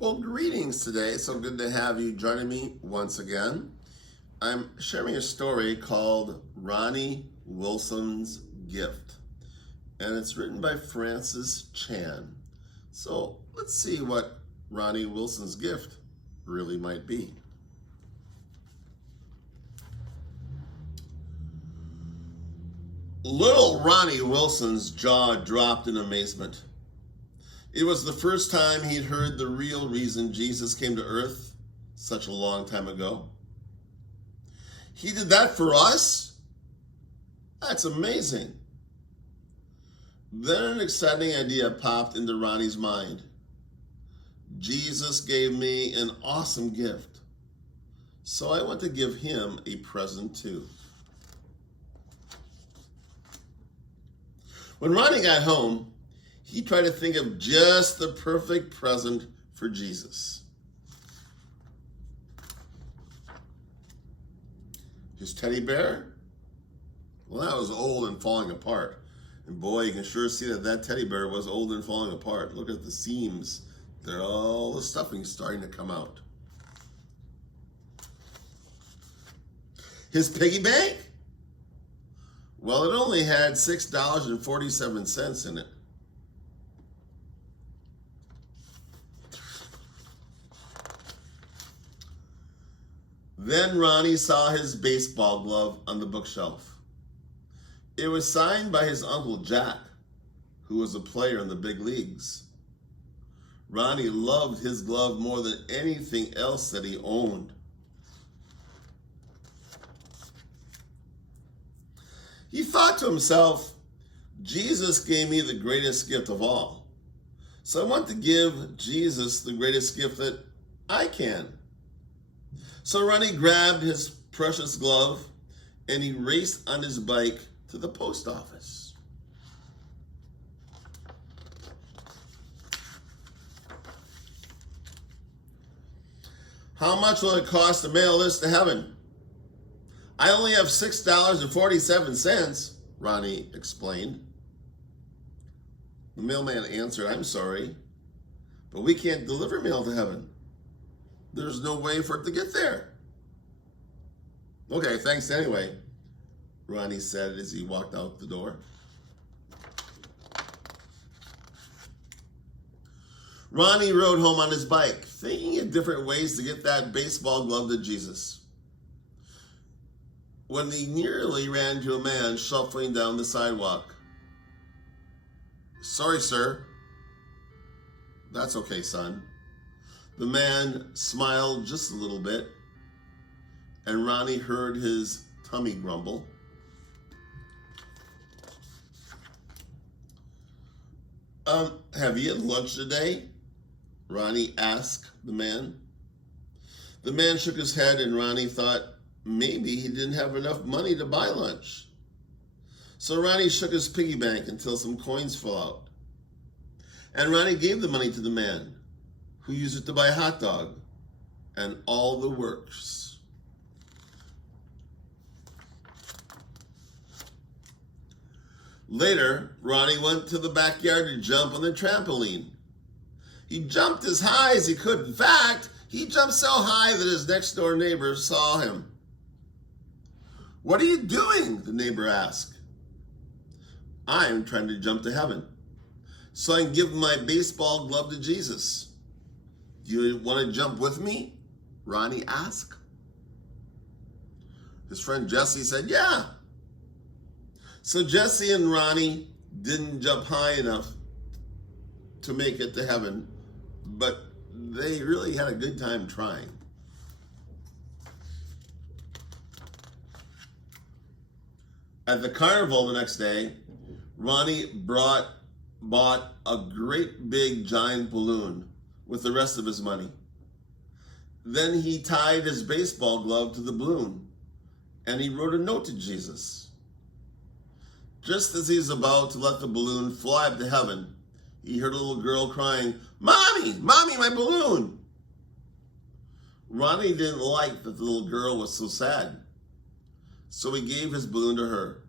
Well, greetings today. So good to have you joining me once again. I'm sharing a story called Ronnie Wilson's Gift, and it's written by Francis Chan. So let's see what Ronnie Wilson's gift really might be. Little Ronnie Wilson's jaw dropped in amazement. It was the first time he'd heard the real reason Jesus came to earth such a long time ago. He did that for us? That's amazing. Then an exciting idea popped into Ronnie's mind. Jesus gave me an awesome gift, so I want to give him a present too. When Ronnie got home, he tried to think of just the perfect present for Jesus. His teddy bear? Well, that was old and falling apart. And boy, you can sure see that teddy bear was old and falling apart. Look at the seams. There, all the stuffing's starting to come out. His piggy bank? Well, it only had $6.47 in it. Then Ronnie saw his baseball glove on the bookshelf. It was signed by his Uncle Jack, who was a player in the big leagues. Ronnie loved his glove more than anything else that he owned. He thought to himself, Jesus gave me the greatest gift of all, so I want to give Jesus the greatest gift that I can. So Ronnie grabbed his precious glove and he raced on his bike to the post office. How much will it cost to mail this to heaven? I only have $6.47, Ronnie explained. The mailman answered, I'm sorry, but we can't deliver mail to heaven. There's no way for it to get there. Okay, thanks anyway, Ronnie said as he walked out the door. Ronnie rode home on his bike, thinking of different ways to get that baseball glove to Jesus, when he nearly ran into a man shuffling down the sidewalk. Sorry, sir. That's okay, son. The man smiled just a little bit, and Ronnie heard his tummy grumble. Have you had lunch today? Ronnie asked the man. The man shook his head, and Ronnie thought maybe he didn't have enough money to buy lunch. So Ronnie shook his piggy bank until some coins fell out. And Ronnie gave the money to the man, who used it to buy a hot dog and all the works. Later, Ronnie went to the backyard to jump on the trampoline. He jumped as high as he could. In fact, he jumped so high that his next door neighbor saw him. What are you doing? The neighbor asked. I'm trying to jump to heaven, so I can give my baseball glove to Jesus. Do you want to jump with me? Ronnie asked. His friend Jesse said, yeah. So Jesse and Ronnie didn't jump high enough to make it to heaven, but they really had a good time trying. At the carnival the next day, Ronnie bought a great big giant balloon with the rest of his money. Then he tied his baseball glove to the balloon, and he wrote a note to Jesus. Just as he's about to let the balloon fly up to heaven, he heard a little girl crying, Mommy, Mommy, my balloon! Ronnie didn't like that the little girl was so sad, so he gave his balloon to her.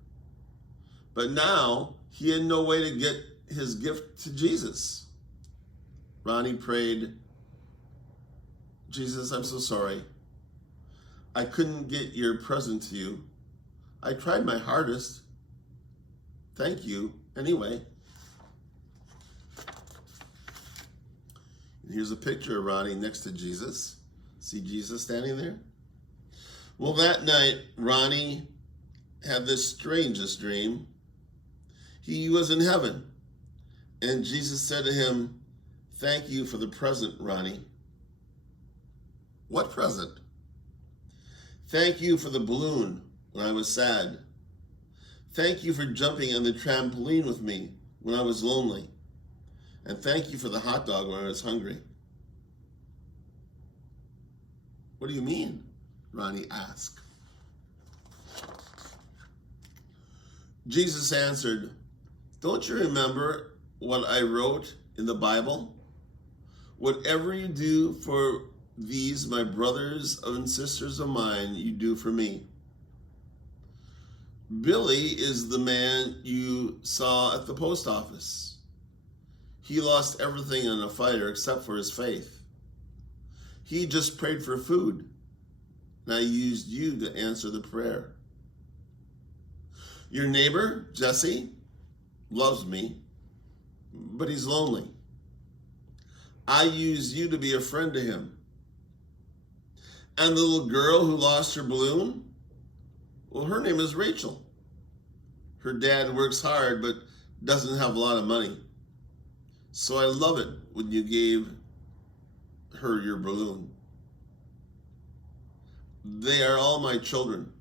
But now he had no way to get his gift to Jesus. Ronnie prayed, Jesus, I'm so sorry. I couldn't get your present to you. I tried my hardest. Thank you anyway. And here's a picture of Ronnie next to Jesus. See Jesus standing there? Well, that night, Ronnie had the strangest dream. He was in heaven, and Jesus said to him, "Thank you for the present, Ronnie." "What present?" "Thank you for the balloon when I was sad. Thank you for jumping on the trampoline with me when I was lonely. And thank you for the hot dog when I was hungry." "What do you mean?" Ronnie asked. Jesus answered, "Don't you remember what I wrote in the Bible? Whatever you do for these, my brothers and sisters of mine, you do for me." Billy is the man you saw at the post office. He lost everything in a fire except for his faith. He just prayed for food, and I used you to answer the prayer. Your neighbor, Jesse, loves me, but he's lonely. I used you to be a friend to him. And the little girl who lost her balloon, well, her name is Rachel. Her dad works hard, but doesn't have a lot of money. So I love it when you gave her your balloon. They are all my children.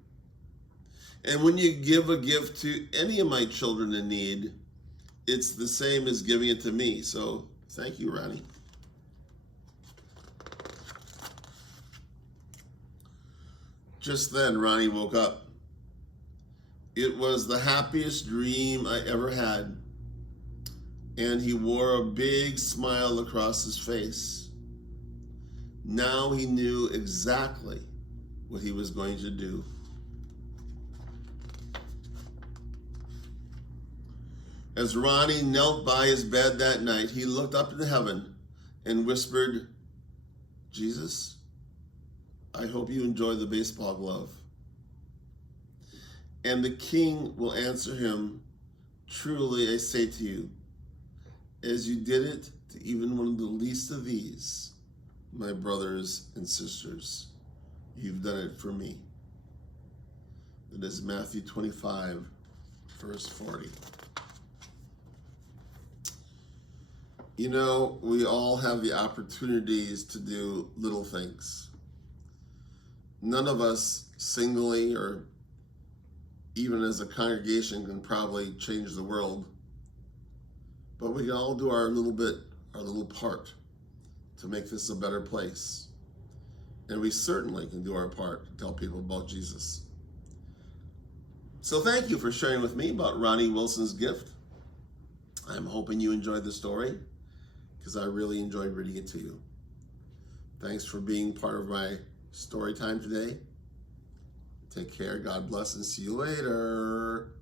And when you give a gift to any of my children in need, it's the same as giving it to me. So thank you, Ronnie. Just then, Ronnie woke up. It was the happiest dream I ever had, and he wore a big smile across his face. Now he knew exactly what he was going to do. As Ronnie knelt by his bed that night, he looked up into heaven and whispered, "Jesus, I hope you enjoy the baseball glove." And the king will answer him, "Truly I say to you, as you did it to even one of the least of these, my brothers and sisters, you've done it for me." That is Matthew 25, verse 40. You know, we all have the opportunities to do little things. None of us singly or even as a congregation can probably change the world, but we can all do our little part to make this a better place. And we certainly can do our part to tell people about Jesus. So thank you for sharing with me about Ronnie Wilson's gift. I'm hoping you enjoyed the story, because I really enjoyed reading it to you. Thanks for being part of my story time today. Take care, God bless, and see you later.